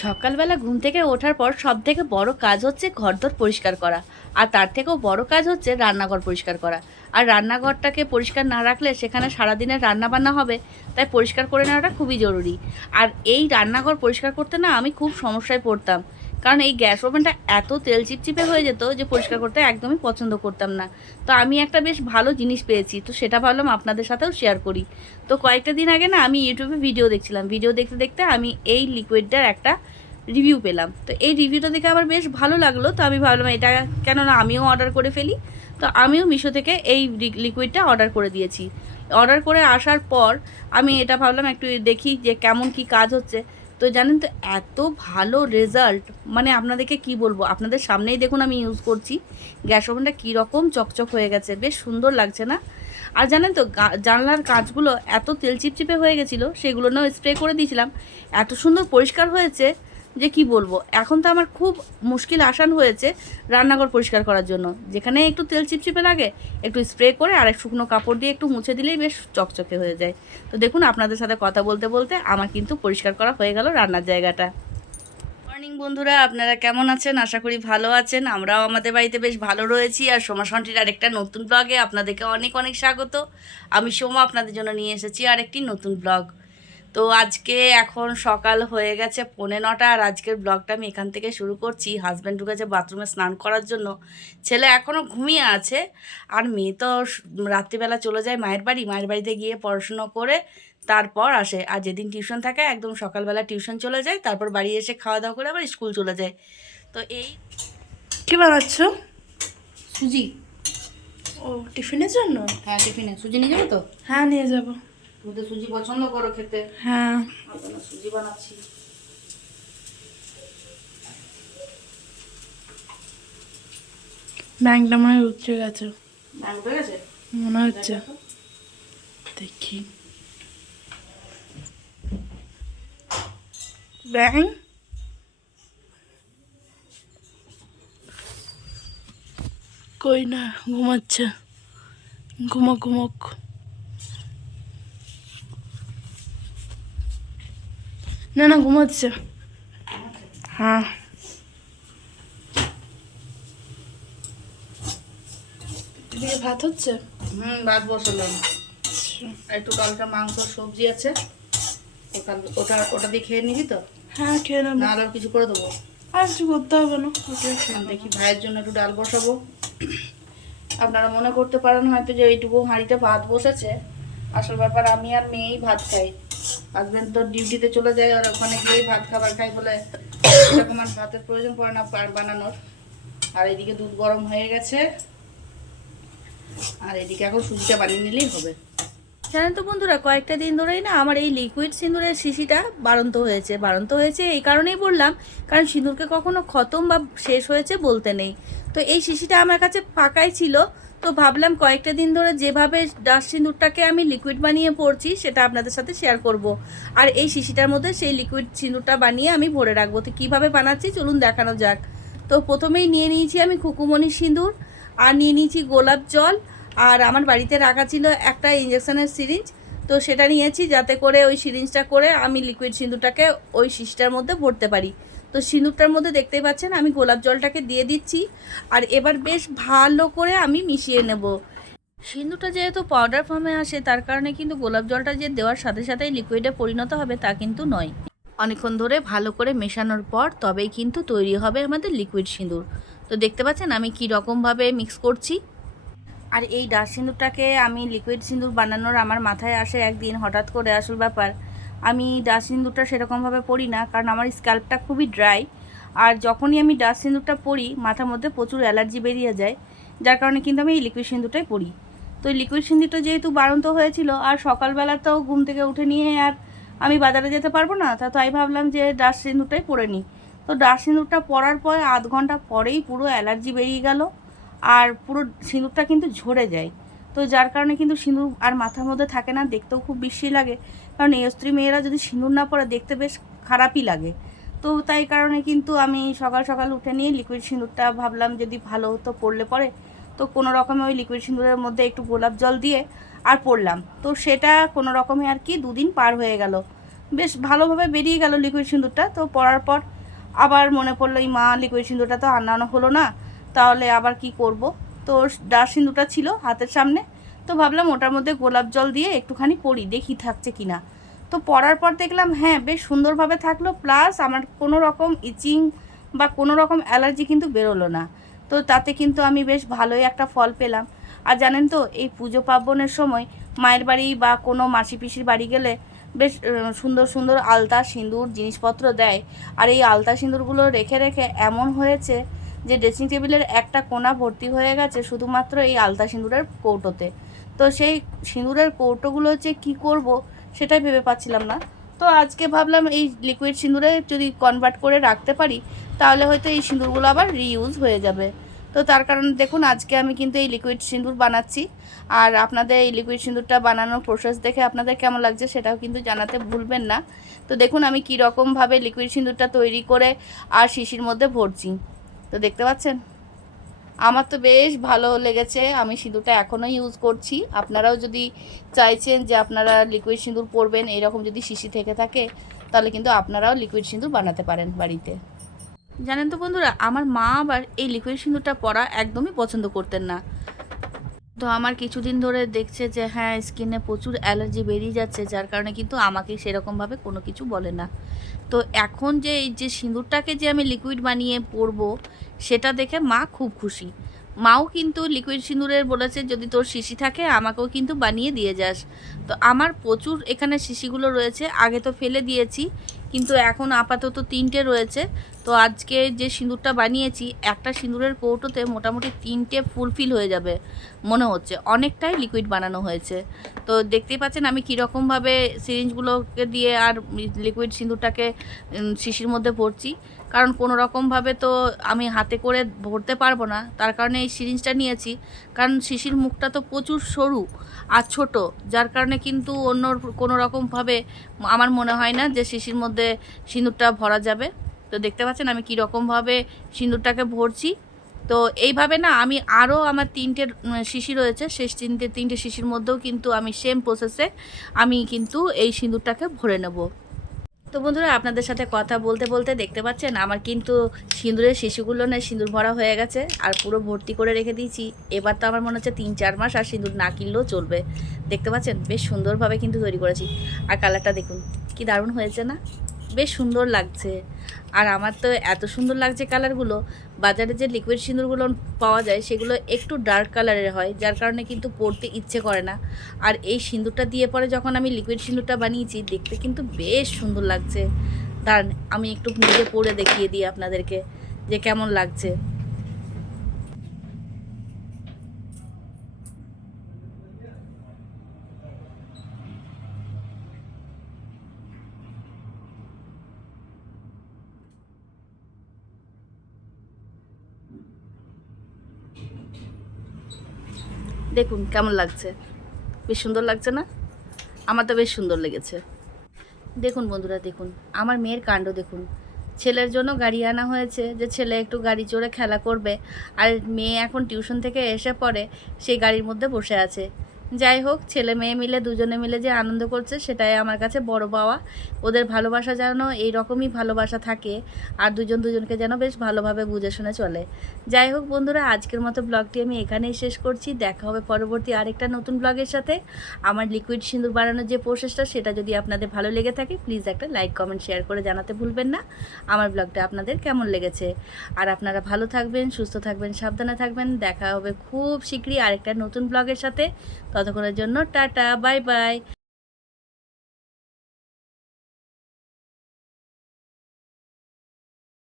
সকালবেলা ঘুম থেকে ওঠার পর সবথেকে বড় কাজ হচ্ছে ঘরদোর পরিষ্কার করা। আর তার থেকেও বড় কাজ হচ্ছে রান্নাঘর পরিষ্কার করা। আর রান্নাঘরটাকে পরিষ্কার না রাখলে সেখানে সারাদিনের রান্নাবান্না হবে, তাই পরিষ্কার করে নেওয়াটা খুবই জরুরি। আর এই রান্নাঘর পরিষ্কার করতে না আমি খুব সমস্যায় পড়তাম, কারণ এই গ্যাস ওভেনটা এত তেল চিপচিপে হয়ে যেত যে পরিষ্কার করতে একদমই পছন্দ করতাম না। তো আমি একটা বেশ ভালো জিনিস পেয়েছি, তো সেটা ভাবলাম আপনাদের সাথেও শেয়ার করি। তো কয়েকটা দিন আগে না আমি ইউটিউবে ভিডিও দেখছিলাম, ভিডিও দেখতে দেখতে আমি এই লিকুইডটার একটা রিভিউ পেলাম। তো এই রিভিউটা দেখে আমার বেশ ভালো লাগলো, তো আমি ভাবলাম এটা কেন না আমিও অর্ডার করে ফেলি। তো আমিও মিশো থেকে এই লিকুইডটা অর্ডার করে দিয়েছি। অর্ডার করে আসার পর আমি এটা ভাবলাম একটু দেখি যে কেমন কি কাজ হচ্ছে। তো জানেন তো এত ভালো রেজাল্ট, মানে আপনাদেরকে কি বলবো, আপনাদের সামনেই দেখুন আমি ইউজ করছি। গ্যাস ওভেনটা কীরকম চকচক হয়ে গেছে, বেশ সুন্দর লাগছে না? আর জানেন তো জানলার কাঁচগুলো এত তেল চিপচিপে হয়ে গেছিলো, সেগুলো না স্প্রে করে দিয়েছিলাম, এত সুন্দর পরিষ্কার হয়েছে যে কি বলবো। এখন তো আমার খুব মুশকিল আসান হয়েছে রান্নাঘর পরিষ্কার করার জন্য। যেখানে একটু তেল চিপচিপে লাগে একটু স্প্রে করে আর এক শুকনো কাপড় দিয়ে একটু মুছে দিলেই বেশ চকচকে হয়ে যায়। তো দেখুন আপনাদের সাথে কথা বলতে বলতে আমার কিন্তু পরিষ্কার করা হয়ে গেল রান্নার জায়গাটা। মর্নিং বন্ধুরা, আপনারা কেমন আছেন? আশা করি ভালো আছেন। আমরাও আমাদের বাড়িতে বেশ ভালো রয়েছি। আর সোমা সন্টির আরেকটা নতুন ব্লগে আপনাদেরকে অনেক অনেক স্বাগত। আমি সোমা আপনাদের জন্য নিয়ে এসেছি আরেকটি নতুন ব্লগ। তো আজকে এখন সকাল হয়ে গেছে 9:45, আর আজকের ব্লগটা আমি এখান থেকে শুরু করছি। হাজব্যান্ড ঢুকেছে বাথরুমে স্নান করার জন্য, ছেলে এখনও ঘুমিয়ে আছে। আর মেয়ে তো রাত্রিবেলা চলে যায় মায়ের বাড়ি, মায়ের বাড়িতে গিয়ে পড়াশুনো করে তারপর আসে। আর যেদিন টিউশন থাকে একদম সকালবেলা টিউশন চলে যায়, তারপর বাড়ি এসে খাওয়া দাওয়া করে আবার স্কুল চলে যায়। তো এই কি বানাচ্ছ? সুজি। ও, টিফিনের জন্য? হ্যাঁ, টিফিনে সুজি নিয়ে যাবো তো। হ্যাঁ, নিয়ে যাব। তুমি তো সুজি পছন্দ করো খেতে। হ্যাঁ। সুজি বানাচ্ছি। ব্যাংকটা মনে হয় উঠে গেছে, উঠে গেছে মনে হচ্ছে। দেখি। ব্যাংক কই না, ঘুমাচ্ছে। ঘুমক ঘুমক। না না, ঘুমাচ্ছে। হ্যাঁ। এদিকে ভাত হচ্ছে? ভাত বসালাম। আচ্ছা। একটু কালকে মাংস সবজি আছে, ওটা ওটা দিয়ে খেয়ে নিবি তো? হ্যাঁ, খেয়ে নেবো। না আর কিছু করে দেবো? আর কিছু করতে হবে না, দেখি ভাইয়ের জন্য একটু ডাল বসাবো। আপনারা মনে করতে পারেন হয়তো যে এইটুকু হাঁড়িতে ভাত বসেছে, আসল ব্যাপার আমি আর মেয়েই ভাত খাই। হাজব্যান্ড তো ডিউটিতে চলে যায় আর ওখানে গিয়েই ভাত খাবার খাই বলে এরকম আর ভাতের প্রয়োজন পড়ে না বানানোর। আর এদিকে দুধ গরম হয়ে গেছে, আর এদিকে এখন সুজিটা বানিয়ে নিলেই হবে। জানেন তো বন্ধুরা, কয়েকটা দিন ধরেই না আমার এই লিকুইড সিঁদুরের শিশিটা বাড়ন্ত হয়েছে। এই কারণেই বললাম, কারণ সিঁদুরকে কখনো খতম বা শেষ হয়েছে বলতে নেই। তো এই শিশিটা আমার কাছে ফাঁকাই ছিল, তো ভাবলাম কয়েকটা দিন ধরে যেভাবে ডাস্ট সিঁদুরটাকে আমি লিকুইড বানিয়ে পড়ছি সেটা আপনাদের সাথে শেয়ার করব। আর এই শিশিটার মধ্যে সেই লিকুইড সিঁদুরটা বানিয়ে আমি ভরে রাখবো। তো কীভাবে বানাচ্ছি চলুন দেখানো যাক। তো প্রথমেই নিয়ে নিয়েছি আমি খুকুমণি সিঁদুর, আর নিয়ে নিয়েছি গোলাপ জল, আর আমার বাড়িতে রাখা ছিল একটা ইঞ্জেকশনের সিরিঞ্জ, তো সেটা নিয়েছি যাতে করে ওই সিরিঞ্জটা করে আমি লিকুইড সিঁদুরটাকে ওই শিশিটার মধ্যে ভরতে পারি। তো সিঁদুরটার মধ্যে দেখতেই পাচ্ছেন আমি গোলাপ জলটাকে দিয়ে দিচ্ছি, আর এবার বেশ ভালো করে আমি মিশিয়ে নেব। সিঁদুরটা যেহেতু পাউডার ফর্মে আসে, তার কারণে কিন্তু গোলাপ জলটা যে দেওয়ার সাথে সাথেই লিকুইডে পরিণত হবে তা কিন্তু নয়। অনেকক্ষণ ধরে ভালো করে মেশানোর পর তবেই কিন্তু তৈরি হবে আমাদের লিকুইড সিঁদুর। তো দেখতে পাচ্ছেন আমি কী রকমভাবে মিক্স করছি। আর এই ডাস্ট সিঁদুরটাকে আমি লিকুইড সিঁদুর বানানোর আমার মাথায় আসে একদিন হঠাৎ করে। আসল ব্যাপার আমি ডাস্ট সিঁদুরটা সেরকমভাবে পরি না, কারণ আমার স্ক্যাল্পটা খুবই ড্রাই। আর যখনই আমি ডাস্ট সিঁদুরটা পরি মাথার মধ্যে প্রচুর অ্যালার্জি বেরিয়ে যায়, যার কারণে কিন্তু আমি এই লিকুইড সিঁদুরটাই পরি। তো এই লিকুইড সিঁদুরটা যেহেতু বাড়ন্ত হয়েছিল, আর সকালবেলা তো ঘুম থেকে উঠে নিয়ে আর আমি বাজারে যেতে পারবো না, তাই ভাবলাম যে ডাস্ট সিঁদুরটাই পরে নিই। তো ডাস্ট সিঁদুরটা পরার পর আধ ঘন্টা পরেই পুরো অ্যালার্জি বেরিয়ে গেল, আর পুরো সিঁদুরটা কিন্তু ঝরে যায়। তো যার কারণে কিন্তু সিঁদুর আর মাথার মধ্যে থাকে না, দেখতেও খুব বিশ্রী লাগে। কারণ এই স্ত্রী মেয়েরা যদি সিঁদুর না পরে দেখতে বেশ খারাপই লাগে। তো তাই কারণে কিন্তু আমি সকাল সকাল উঠে নিয়ে লিকুইড সিঁদুরটা ভাবলাম যদি ভালো হতো পরলে পরে, তো কোনো রকমে ওই লিকুইড সিঁদুরের মধ্যে একটু গোলাপ জল দিয়ে আর পরলাম। তো সেটা কোনো রকমে আর কি 2 দিন পার হয়ে গেল। বেশ ভালোভাবে বেরিয়ে গেল লিকুইড সিঁদুরটা। তো পরার পর আবার মনে পড়লো এই মা লিকুইড সিঁদুরটা তো আনানো হলো না, তাহলে আবার কি করব। তো ডার সিঁদুরটা ছিল হাতের সামনে, তো ভাবলাম ওটার মধ্যে গোলাপ জল দিয়ে একটুখানি পরি, দেখি থাকছে কি না। তো পরার পর দেখলাম হ্যাঁ বেশ সুন্দরভাবে থাকলো, প্লাস আমার কোনো রকম ইচিং বা কোনো রকম অ্যালার্জি কিন্তু বেরোলো না। তো তাতে কিন্তু আমি বেশ ভালোই একটা ফল পেলাম। আর জানেন তো এই পুজো পার্বণের সময় মায়ের বাড়ি বা কোনো মাসি পিসির বাড়ি গেলে বেশ সুন্দর সুন্দর আলতা সিঁদুর জিনিসপত্র দেয়। আর এই আলতা সিঁদুরগুলো রেখে রেখে এমন হয়েছে যে ড্রেসিং টেবিলের একটা কোণা ভর্তি হয়ে গেছে শুধুমাত্র এই আলতা সিঁদুরের কৌটোতে। তো সেই সিঁদুরের কৌটোগুলো যে কী করব সেটাই ভেবে পাচ্ছিলাম না। তো আজকে ভাবলাম এই লিকুইড সিঁদুরে যদি কনভার্ট করে রাখতে পারি তাহলে হয়তো এই সিঁদুরগুলো আবার রিইউজ হয়ে যাবে। তো তার কারণে দেখুন আজকে আমি কিন্তু এই লিকুইড সিঁদুর বানাচ্ছি। আর আপনাদের এই লিকুইড সিঁদুরটা বানানোর প্রসেস দেখে আপনাদের কেমন লাগছে সেটাও কিন্তু জানাতে ভুলবেন না। তো দেখুন আমি কী রকমভাবে লিকুইড সিঁদুরটা তৈরি করে আর শিশির মধ্যে ভরছি। তো দেখতে পাচ্ছেন আমার তো বেশ ভালো লেগেছে, আমি সিঁদুরটা এখনও ইউজ করছি। আপনারাও যদি চাইছেন যে আপনারা লিকুইড সিঁদুর পরবেন, এরকম যদি শিশি থেকে থাকে তাহলে কিন্তু আপনারাও লিকুইড সিঁদুর বানাতে পারেন বাড়িতে। জানেন তো বন্ধুরা, আমার মা আবার এই লিকুইড সিঁদুরটা পরা একদমই পছন্দ করতেন না। তো আমার কিছুদিন ধরে দেখছে যে হ্যাঁ স্কিনে প্রচুর অ্যালার্জি বেরিয়ে যাচ্ছে, যার কারণে কিন্তু আমাকে সেরকমভাবে কোনো কিছু বলে না। তো এখন যে এই যে সিঁদুরটাকে যে আমি লিকুইড বানিয়ে পরবো সেটা দেখে মা খুব খুশি। মাও কিন্তু লিকুইড সিঁদুরের বলেছে যদি তোর শিশি থাকে আমাকেও কিন্তু বানিয়ে দিয়ে যাস। তো আমার প্রচুর এখানে শিশিগুলো রয়েছে, আগে তো ফেলে দিয়েছি কিন্তু এখন আপাতত 3টে রয়েছে। তো আজকে যে সিঁদুরটা বানিয়েছি একটা সিঁদুরের কৌটোতে মোটামুটি 3টে ফুলফিল হয়ে যাবে মনে হচ্ছে, অনেকটাই লিকুইড বানানো হয়েছে। তো দেখতেই পাচ্ছেন আমি কীরকমভাবে সিরিঞ্জগুলোকে দিয়ে আর লিকুইড সিঁদুরটাকে শিশির মধ্যে ভরছি, কারণ কোনো রকমভাবে তো আমি হাতে করে ভরতে পারবো না, তার কারণে এই সিরিঞ্জটা নিয়েছি। কারণ শিশির মুখটা তো প্রচুর সরু আর ছোট, যার কারণে কিন্তু অন্য কোনো রকমভাবে আমার মনে হয় না যে শিশির মধ্যে সিঁদুরটা ভরা যাবে। তো দেখতে পাচ্ছেন আমি কী রকমভাবে সিঁদুরটাকে ভরছি। তো এইভাবে না আমি আরও আমার 3টে শিশি রয়েছে, শেষ 3টে শিশির মধ্যেও কিন্তু আমি সেম প্রসেসে আমি কিন্তু এই সিঁদুরটাকে ভরে নেব। তো বন্ধুরা আপনাদের সাথে কথা বলতে বলতে দেখতে পাচ্ছেন আমার কিন্তু সিঁদুরের শিশুগুলো না সিঁদুর ভরা হয়ে গেছে আর পুরো ভর্তি করে রেখে দিয়েছি। এবার তো আমার মনে হচ্ছে 3-4 মাস আর সিঁদুর না কিনলেও চলবে। দেখতে পাচ্ছেন বেশ সুন্দরভাবে কিন্তু তৈরি করেছি। আর কালারটা দেখুন কি দারুণ হয়েছে না, বেশ সুন্দর লাগছে। আর আমার তো এত সুন্দর লাগছে কালারগুলো। বাজারে যে লিকুইড সিঁদুরগুলো পাওয়া যায় সেগুলো একটু ডার্ক কালারের হয়, যার কারণে কিন্তু পরতে ইচ্ছে করে না। আর এই সিঁদুরটা দিয়ে পরে যখন আমি লিকুইড সিঁদুরটা বানিয়েছি দেখতে কিন্তু বেশ সুন্দর লাগছে। দাঁড়ান আমি একটু নিজে পরে দেখিয়ে দিই আপনাদেরকে যে কেমন লাগছে। দেখুন কেমন লাগছে, বেশ সুন্দর লাগছে না? আমার তো বেশ সুন্দর লেগেছে। দেখুন বন্ধুরা দেখুন আমার মেয়ের কাণ্ড দেখুন। ছেলের জন্য গাড়ি আনা হয়েছে যে ছেলে একটু গাড়ি চড়ে খেলা করবে, আর মেয়ে এখন টিউশন থেকে এসে পড়ে সেই গাড়ির মধ্যে বসে আছে। যাই হোক ছেলে মেয়ে মিলে দুজনে মিলে যে আনন্দ করছে সেটাই আমার কাছে বড় পাওয়া। ওদের ভালোবাসা যেন এই রকমই ভালোবাসা থাকে আর দুজন দুজনকে যেন বেশ ভালোভাবে বুঝে শুনে চলে। যাই হোক বন্ধুরা আজকের মতো ব্লগটি আমি এখানেই শেষ করছি। দেখা হবে পরবর্তী আরেকটা নতুন ব্লগের সাথে। আমার লিকুইড সিঁদুর বানানোর যে প্রসেসটা সেটা যদি আপনাদের ভালো লেগে থাকে প্লিজ একটা লাইক কমেন্ট শেয়ার করে জানাতে ভুলবেন না আমার ব্লগটা আপনাদের কেমন লেগেছে। আর আপনারা ভালো থাকবেন, সুস্থ থাকবেন, সাবধানে থাকবেন। দেখা হবে খুব শীঘ্রই আরেকটা নতুন ব্লগের সাথে। ততক্ষণের জন্য টাটা, বাই বাই।